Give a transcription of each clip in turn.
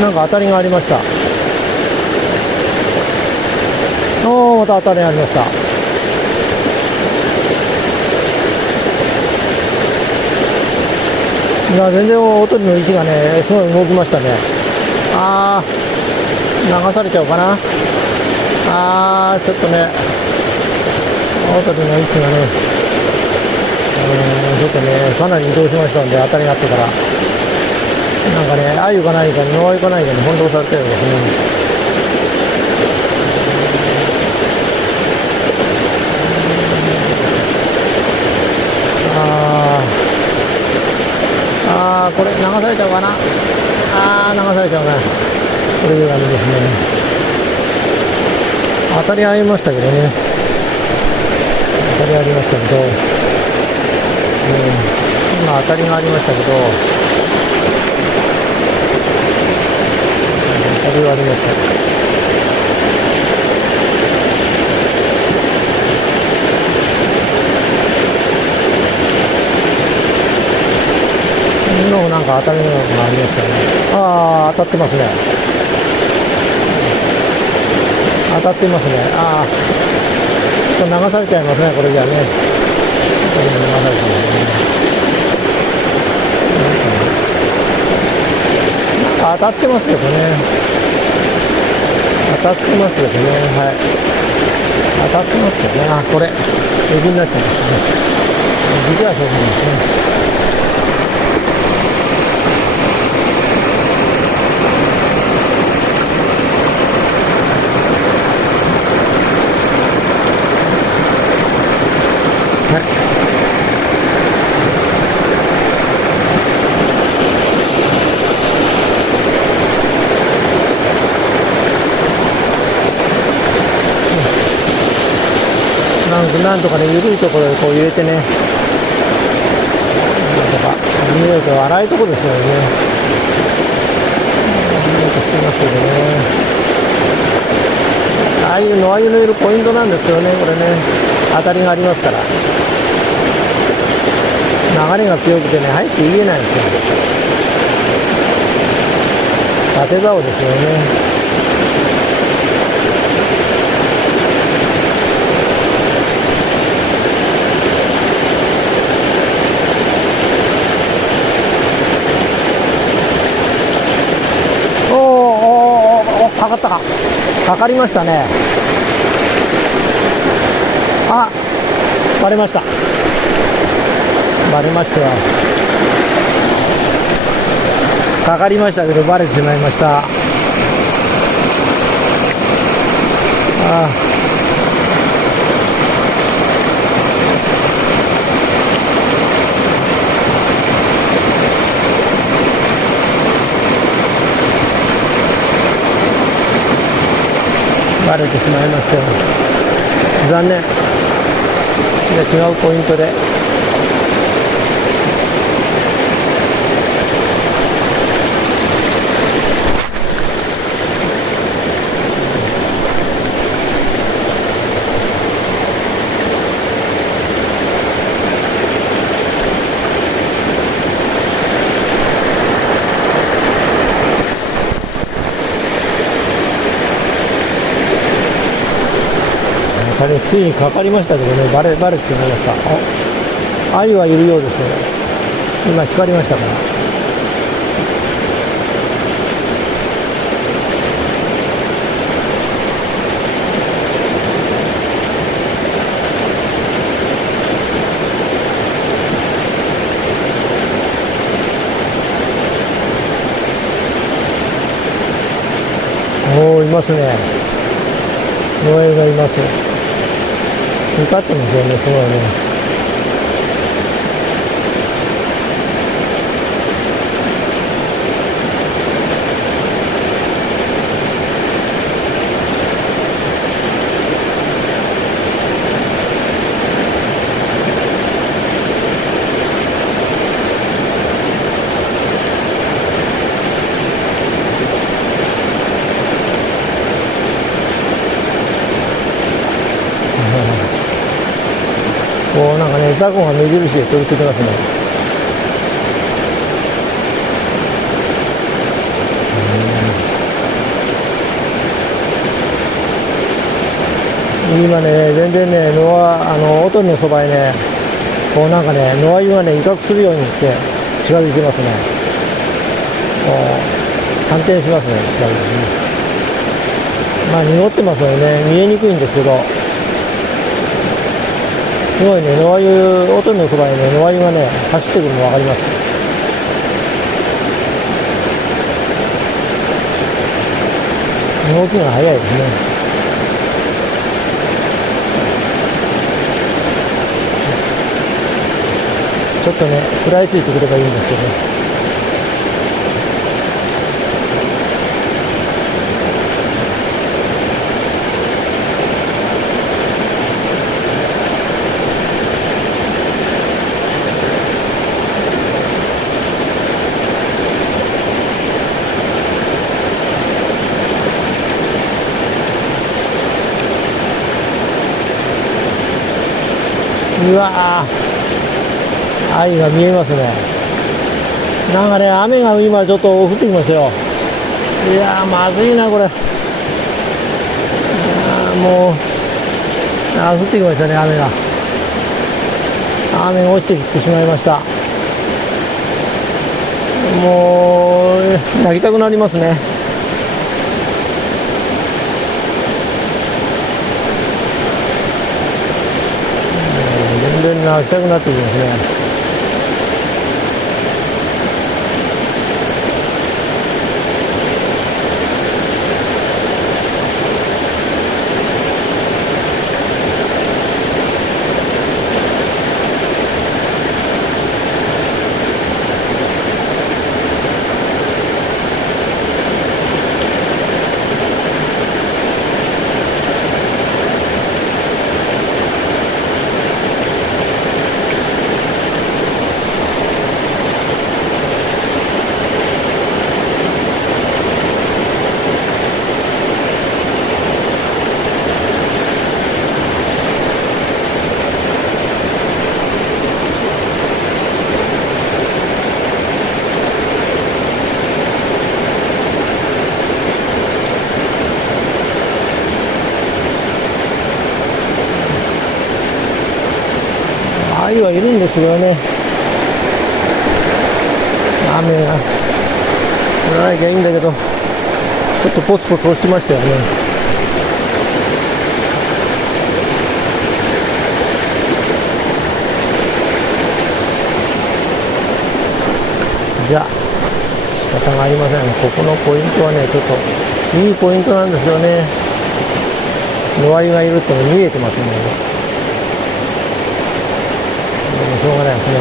なんか当たりがありました。おー、また当たりがありました。いや、全然おとりの位置がね、すごい動きましたね。流されちゃうかな。ちょっとね、おとりの位置がね、ちょっとね、かなり移動しましたんで、当たりがあってから。なんかね、鮎かないかに、野鮎かないかに翻弄されたようですね。これ流されちゃうかな。流されちゃうね。これいう感じですね。当たりありましたけどね。当たりありましたけど、今当たりがありましたけど、当たりはありました。今もなんか当たりのがありましたね。当たってますね。当たってますね。ちょっと流されちゃいますね、これじゃね。流されちゃいますね。当たってますけどね。当たってますけどね。はい。当たってますけどね。これ、エビになっちゃいましたね。実はそうなんですね。なんとかね、緩いところでこう入れてね、なんとか、匂いと荒いところですよね。匂いとしてますけどね。野鮎のいるポイントなんですけどね、これね、当たりがありますから。流れが強くてね、入って言えないんですよ。縦竿ですよね。かかったか。かかりましたね。バレました。バレましたよ。かかりましたけど、バレてしまいました。バレてしまいましたよ。残念。じゃあ違うポイントで。ついにかかりましたけどね、バレてしまいました。鮎はいるようですよ。今光りましたから。いますね。野鮎がいます。光ってますよね、すごいね。なんかね、ザコが目印で取り付けますね。今ね、全然ね、小鳥のそばへね、こうなんかね、野鮎がね、威嚇するようにして近づいてますね。反転しますね、近づいてね。まあ濁ってますのでね、見えにくいんですけど、すごいね、野鮎、小鳥のそばにね、野鮎がね、走ってくるの分かります。動きが速いですね。ちょっとね、食らいついてくればいいんですけどね。うわー、鮎が見えますね。なんかね、雨が今ちょっと降ってきましたよ。いやー、まずいな、これ。もう、降ってきましたね、雨が。雨が落ちてきてしまいました。もう、泣きたくなりますね。全然泣きたくなってきますね。鮎はいるんですけどね、雨が降らなきゃいいんだけど、ちょっとポツポツ落ちましたよね。じゃあ仕方がありません。ここのポイントはね、ちょっといいポイントなんですよね。野鮎がいるっての見えてますね。しょうがないですね。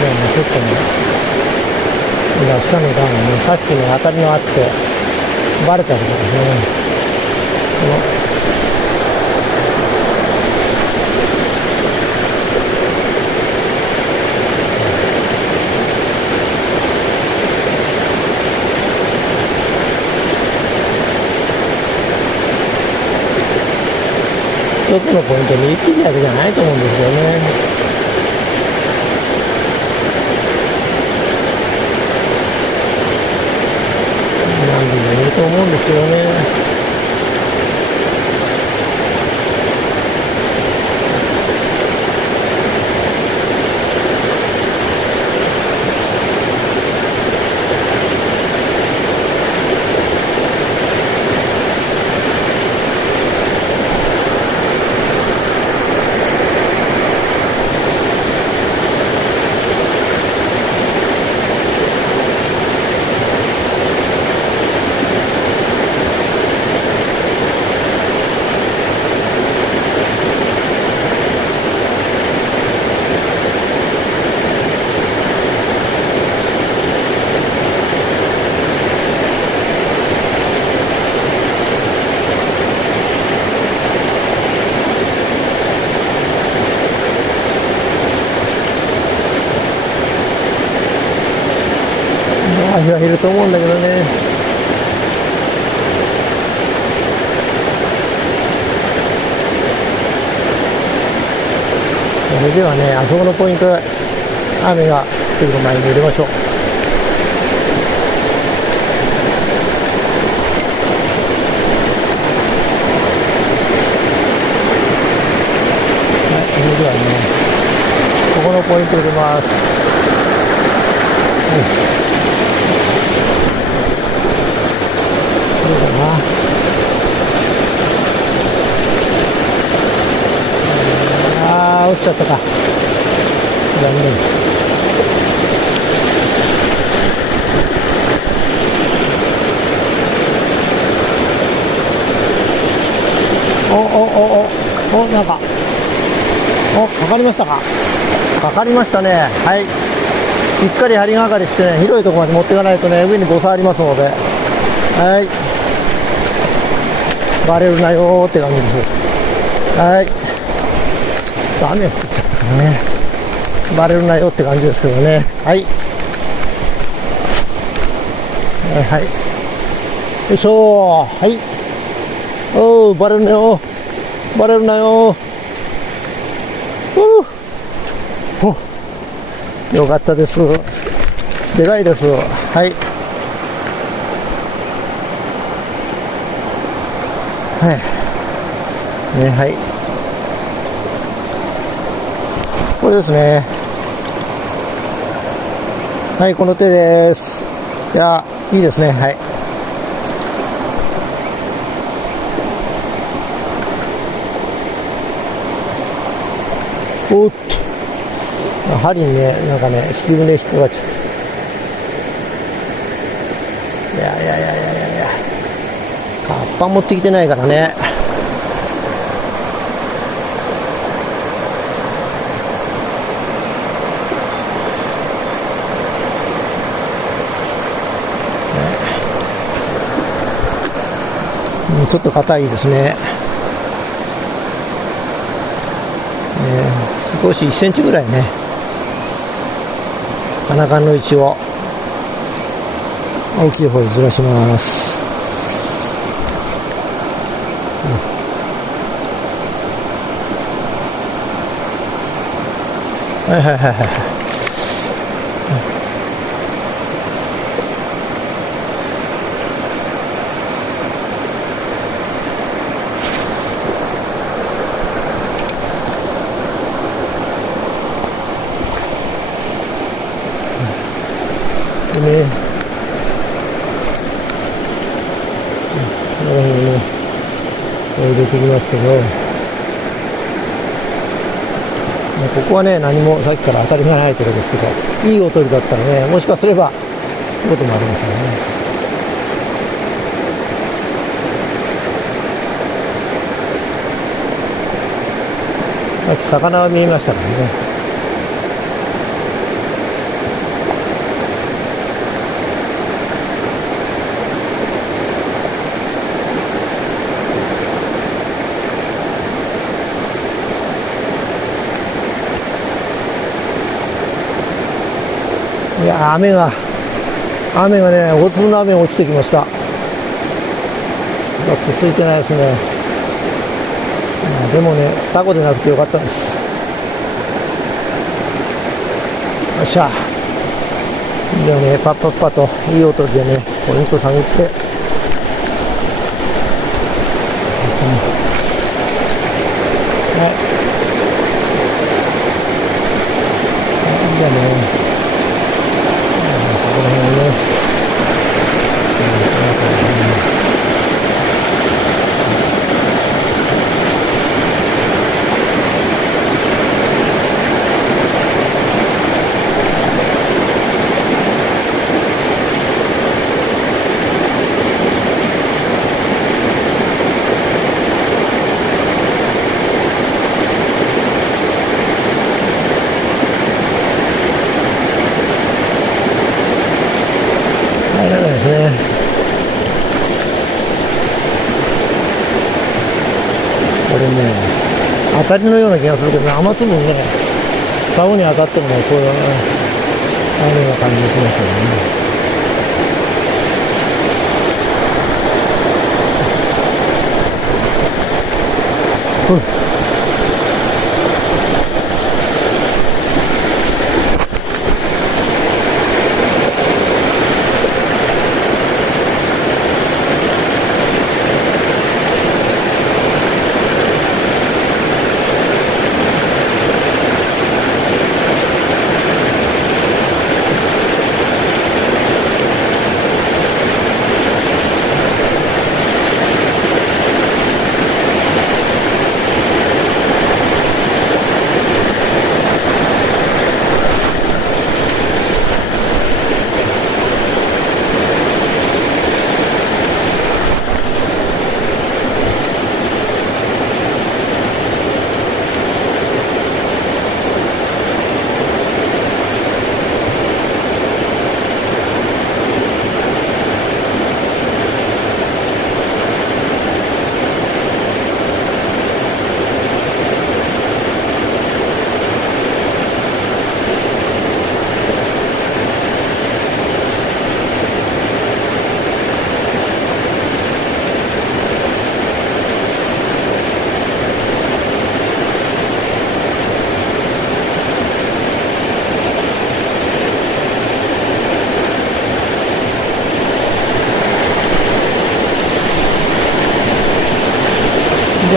でもちょっとね、今下の段がね、さっきの当たりのあってバレたところですね。一つのポイントに一匹だけじゃないと思うんですよね。何匹もいると思うんですよね。アジはいると思うんだけどね。それではね、あそこのポイント雨が降ってくる前に入れましょう。はい、それではね、ここのポイント入れます。そうだな。落ちちゃったか。残念。なんか、かかりましたか。かかりましたね。はい。しっかり針がかりしてね、広いところまで持っていかないとね、上にボサありますので。はい。バレるなよーって感じです。はい。雨降ってきちゃったからね。バレるなよって感じですけどね。はい。はい。よいしょー。はい。おー、バレるなよ。バレるなよ。よかったです。でかいです。はい。はい。ね、はい。これですね。はい、この手です。いや、いいですね。はい。おっと。針にね、なんかね、引き船引っかかっちゃう。いや。カッパ持ってきてないからね。ちょっと硬いですね。少し1センチぐらいね。金管の位置を大きい方にずらします。はい。ね、この辺にね、入れていきますけど、ここはね、何もさっきから当たりがないところですけど、いいおとりだったらね、もしかすれば、ということもありますよね。さっき魚は見えましたからね。いや、雨がね、大粒の雨が落ちてきました。続いてないですね。でもね、タコでなくてよかったです。よっしゃ。じゃあね、パッといい音でね、ポイント探って。はい。じゃあね。この辺ね。入らないですね。これね、当たりのような気がするけどね、雨粒ね、竿に当たってもね、こういう雨な感じしますよね。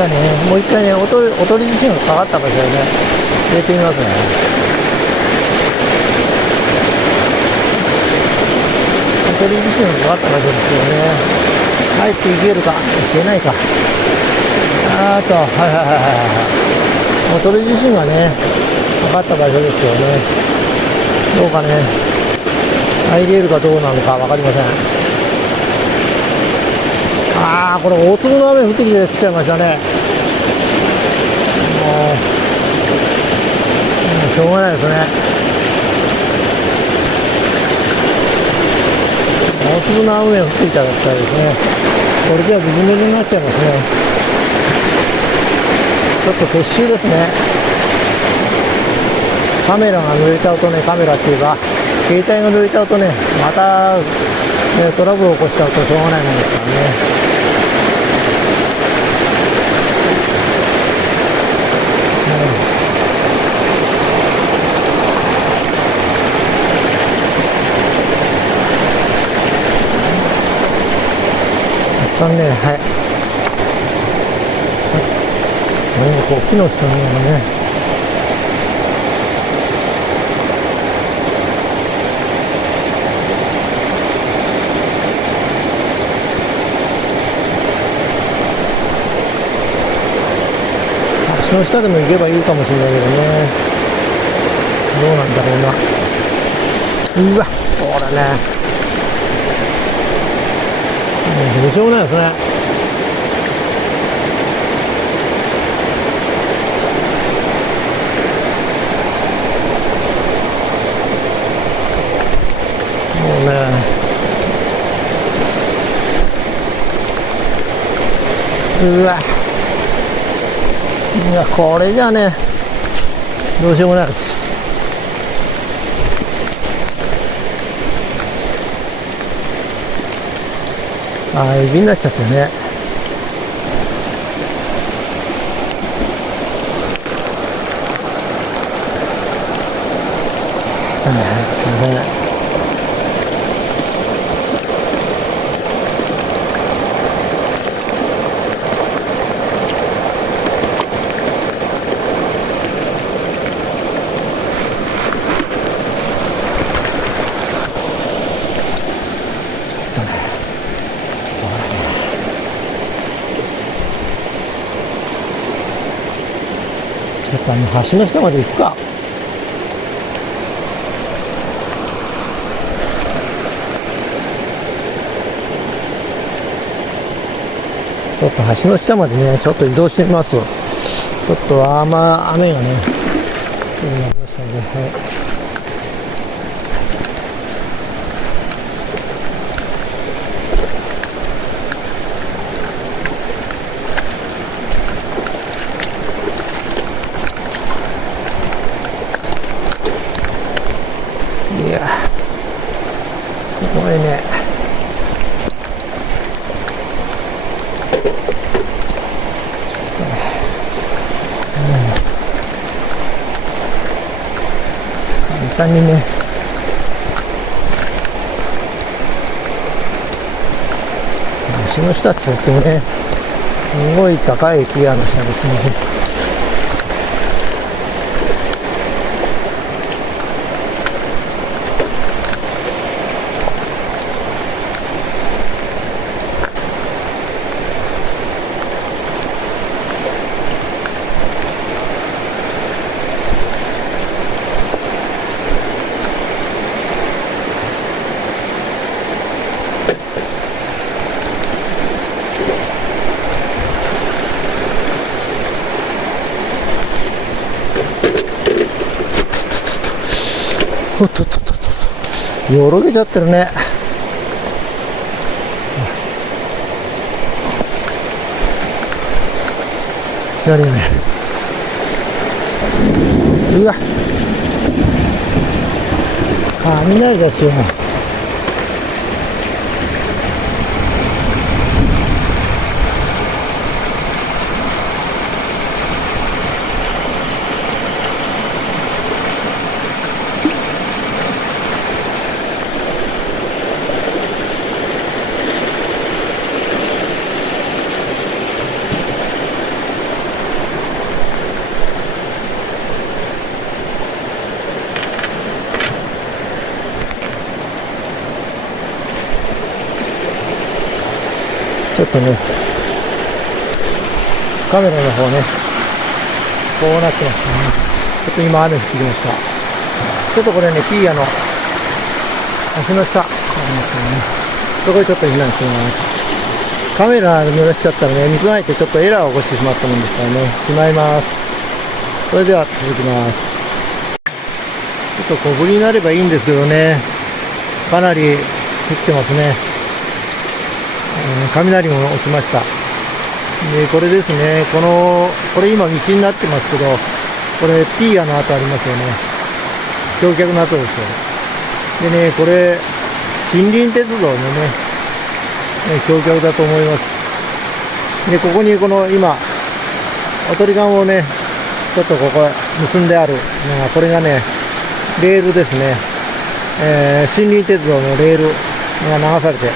ゃあね、もう一回ね、おとり地震がかかった場所でね、入れてみますね。おとり地震がかかった場所ですよね。入っていけるか、いけないか。はい。おとり地震がね、かかった場所ですよね。どうかね、入れるかどうなのかわかりません。これ大粒の雨降ってきちゃいましたね。もうしょうがないですね。大粒の雨が降ってきちゃったらですね、これじゃずぶ濡れになっちゃいますね。ちょっと撤収ですね。カメラが濡れちゃうとね、カメラっていうか携帯が濡れちゃうとね、また、トラブルを起こしちゃうとしょうがないもんですからね。一旦ね、はい。何かこう木の下のようなね。橋の下でも行けばいいかもしれないけどね。どうなんだろうな。うわ、これね。どうしようもないですね。もうね。うわ。いや、これじゃね、どうしようもないです。エビになっちゃってね。すいません。ちょっと橋の下まで行くか。ちょっと橋の下までね、ちょっと移動してみますよ。ちょっと雨がね、なりましたんで、はい。いや、すごいね。簡単にね、橋の下って言ってもね、すごい高いピアの下ですね。おっとっとっとっと、よろけちゃってるね。やるよね。うわ、雷ですよ。ね、カメラの方ね、こうなってますね。ちょっと今雨降ってきました。ちょっとこれね、ピーヤの足の下ありますよね。そこにちょっと避難してます。カメラ濡らしちゃったらね、水が入ってちょっとエラーを起こしてしまったもんですからね、しまいます。それでは続きます。ちょっと小降りになればいいんですけどね、かなり降ってますね。雷も落ちました。で、これですね、これ今道になってますけど、これピーヤの跡ありますよね。橋脚の跡ですよ。でね、これ、森林鉄道のね、橋脚だと思います。で、ここにこの今、おとり岸をね、ちょっとここ結んであるのが、これがね、レールですね。森林鉄道のレールが流されて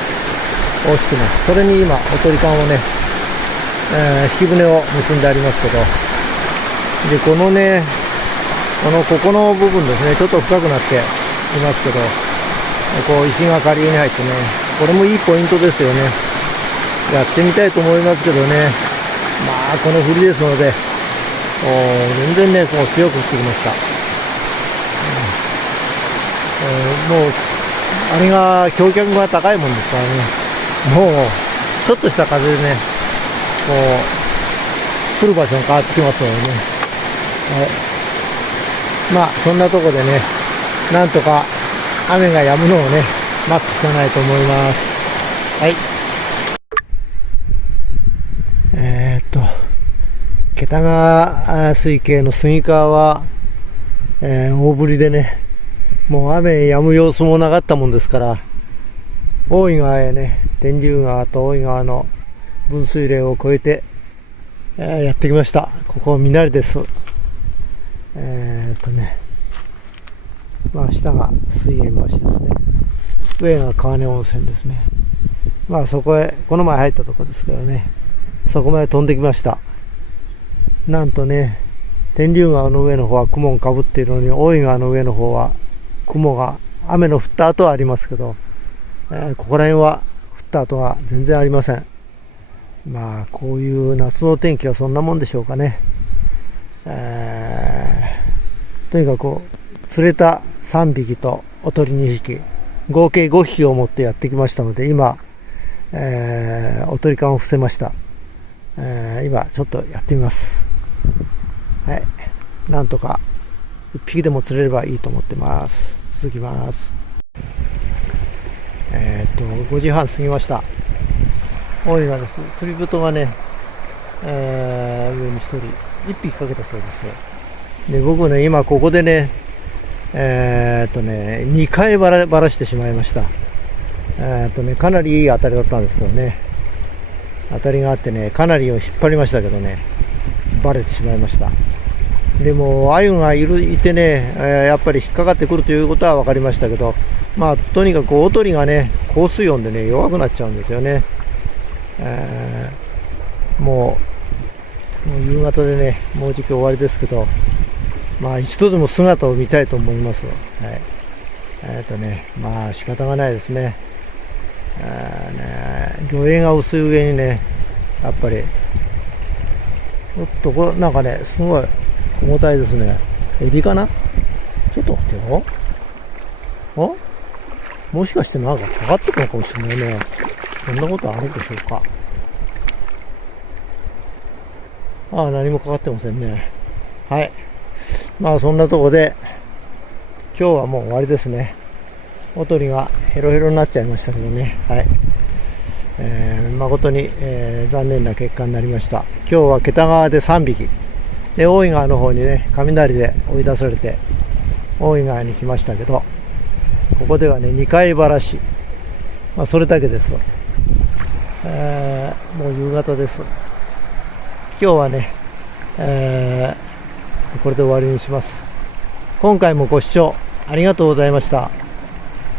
落ちてます。それに今、おとり岸をね、引き船を結んでありますけど、で、このね、ここの部分ですね、ちょっと深くなっていますけど、こう石が下流に入ってね、これもいいポイントですよね。やってみたいと思いますけどね、まあこの降りですので、全然ね、こう強く降ってきました。もう、あれが橋脚が高いもんですからね、もうちょっとした風でね、こう降る場所が変わってきますのでね。はい、まあそんなとこでね、なんとか雨が止むのをね、待つしかないと思います。はい。桁川水系の杉川は、大降りでね、もう雨止む様子もなかったもんですから、大井川へね、天竜川と大井川の分水嶺を越えて、やってきました。ここ水成です。まあ下が水源橋ですね。上が川根温泉ですね。まあそこへ、この前入ったとこですけどね、そこまで飛んできました。なんとね、天竜川の上の方は雲がかぶっているのに、大井川の上の方は雲が、雨の降った後はありますけど、ここら辺は降った後は全然ありません。まあこういう夏の天気はそんなもんでしょうかね。とにかく釣れた3匹とおとり2匹、合計5匹を持ってやってきましたので、今、おとり缶を伏せました。今ちょっとやってみます。はい、なんとか1匹でも釣れればいいと思ってます。続きます。5時半過ぎました。大井川です。釣り人がね、上に1人1匹かけたそうです。で、僕ね、今ここでね、2回ばらしてしまいました。かなりいい当たりだったんですけどね、当たりがあってね、かなり引っ張りましたけどね、バレてしまいました。でも鮎がいてね、やっぱり引っかかってくるということは分かりましたけど、まあとにかく大鳥がね、高水温でね弱くなっちゃうんですよね。もう夕方でね、もうじき終わりですけど、まあ一度でも姿を見たいと思います。はい。まあ仕方がないですね。魚影が薄い上にね、やっぱりちょっとこれなんかね、すごい重たいですね。エビかな？ちょっと待ってよ。もしかしてなんかかかってくるのかもしれないね。そんなことあるでしょうか。何もかかってませんね。はい。まあそんなとこで今日はもう終わりですね。おとりがヘロヘロになっちゃいましたけどね。はい。誠に、残念な結果になりました。今日は桁川で3匹で、大井川の方にね、雷で追い出されて大井川に来ましたけど、ここではね2回ばらし、まあそれだけです。もう夕方です。今日はね、これで終わりにします。今回もご視聴ありがとうございました。